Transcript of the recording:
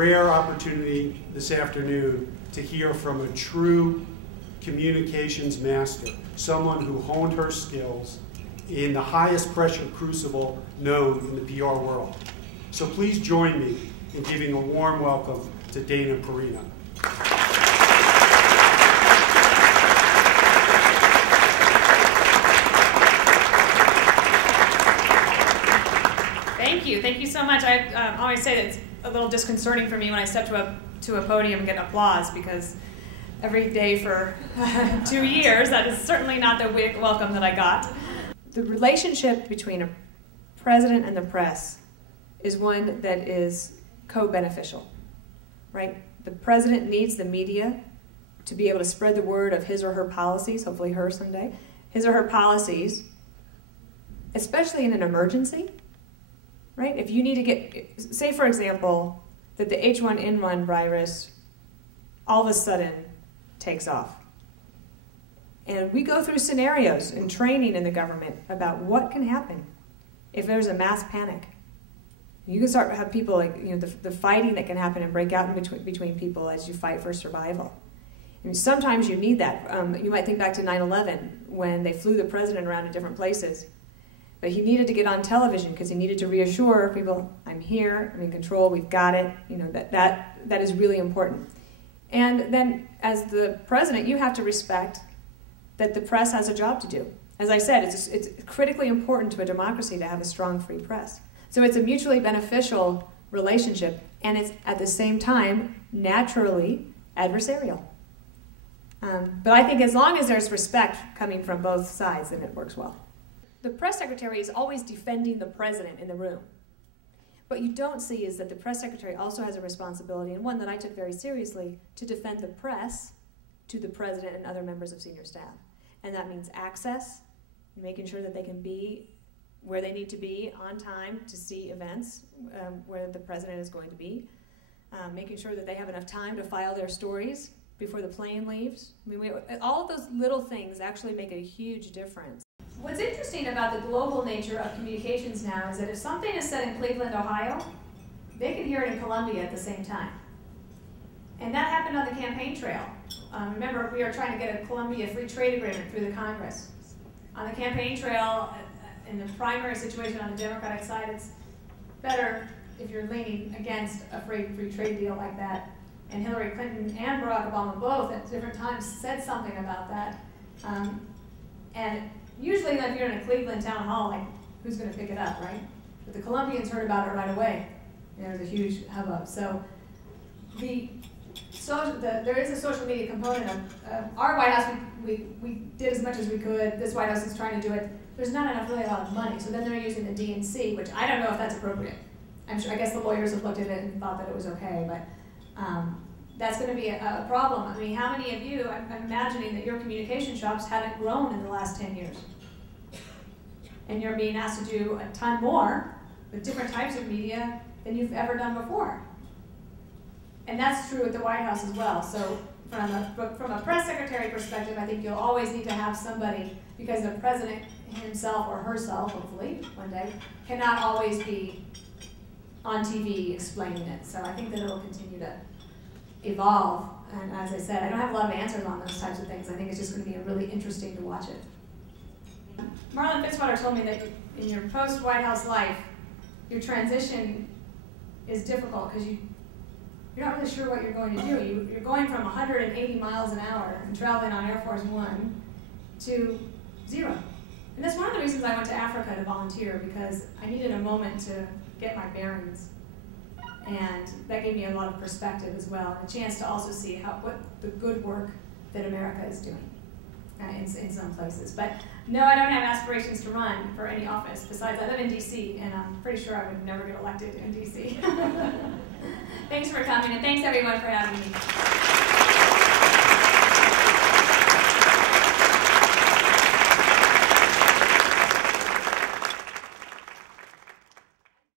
rare opportunity this afternoon to hear from a true communications master, someone who honed her skills in the highest pressure crucible known in the PR world. So please join me in giving a warm welcome to Dana Perino. Thank you so much. I always say that it's a little disconcerting for me when I step to a podium and get applause, because every day for 2 years, that is certainly not the welcome that I got. The relationship between a president and the press is one that is co-beneficial, right? The president needs the media to be able to spread the word of his or her policies, hopefully her someday, his or her policies, especially in an emergency, right? If you need to get, say for example, that the H1N1 virus all of a sudden takes off. And we go through scenarios and training in the government about what can happen if there's a mass panic. You can start to have people like, you know, the fighting that can happen and break out in between people as you fight for survival. And sometimes you need that. You might think back to 9/11 when they flew the president around to different places. But he needed to get on television because he needed to reassure people, I'm here, I'm in control, we've got it. You know, that is really important. And then as the president, you have to respect that the press has a job to do. As I said, it's critically important to a democracy to have a strong free press. So it's a mutually beneficial relationship, and it's at the same time naturally adversarial. But I think as long as there's respect coming from both sides, then it works well. The press secretary is always defending the president in the room. What you don't see is that the press secretary also has a responsibility, and one that I took very seriously, to defend the press to the president and other members of senior staff. And that means access, making sure that they can be where they need to be on time to see events where the president is going to be, making sure that they have enough time to file their stories before the plane leaves. I mean, all of those little things actually make a huge difference. What's interesting about the global nature of communications now is that if something is said in Cleveland, Ohio, they can hear it in Columbia at the same time. And that happened on the campaign trail. Remember, we are trying to get a Columbia free trade agreement through the Congress. On the campaign trail, in the primary situation on the Democratic side, it's better if you're leaning against a free trade deal like that. And Hillary Clinton and Barack Obama both at different times said something about that. And usually if you're in a Cleveland town hall, like, who's going to pick it up, right? But the Columbians heard about it right away. And there was a huge hubbub. So there is a social media component of our White House. We did as much as we could. This White House is trying to do it. There's not really a lot of money. So then they're using the DNC, which I don't know if that's appropriate. I guess the lawyers have looked at it and thought that it was okay, but that's going to be a problem. I mean, how many of you, I'm imagining that your communication shops haven't grown in the last 10 years. And you're being asked to do a ton more with different types of media than you've ever done before. And that's true at the White House as well. So from a press secretary perspective, I think you'll always need to have somebody, because the president himself or herself, hopefully, one day, cannot always be on TV explaining it. So I think that it'll continue to evolve. And as I said, I don't have a lot of answers on those types of things. I think it's just going to be really interesting to watch it. Marlon Fitzwater told me that in your post-White House life, your transition is difficult because you're not really sure what you're going to do. You're going from 180 miles an hour and traveling on Air Force One to 0. And that's one of the reasons I went to Africa to volunteer, because I needed a moment to get my bearings. And that gave me a lot of perspective as well, and a chance to also see what the good work that America is doing in some places. But no, I don't have aspirations to run for any office. Besides, I live in D.C., and I'm pretty sure I would never get elected in D.C. Thanks for coming, and thanks everyone for having me.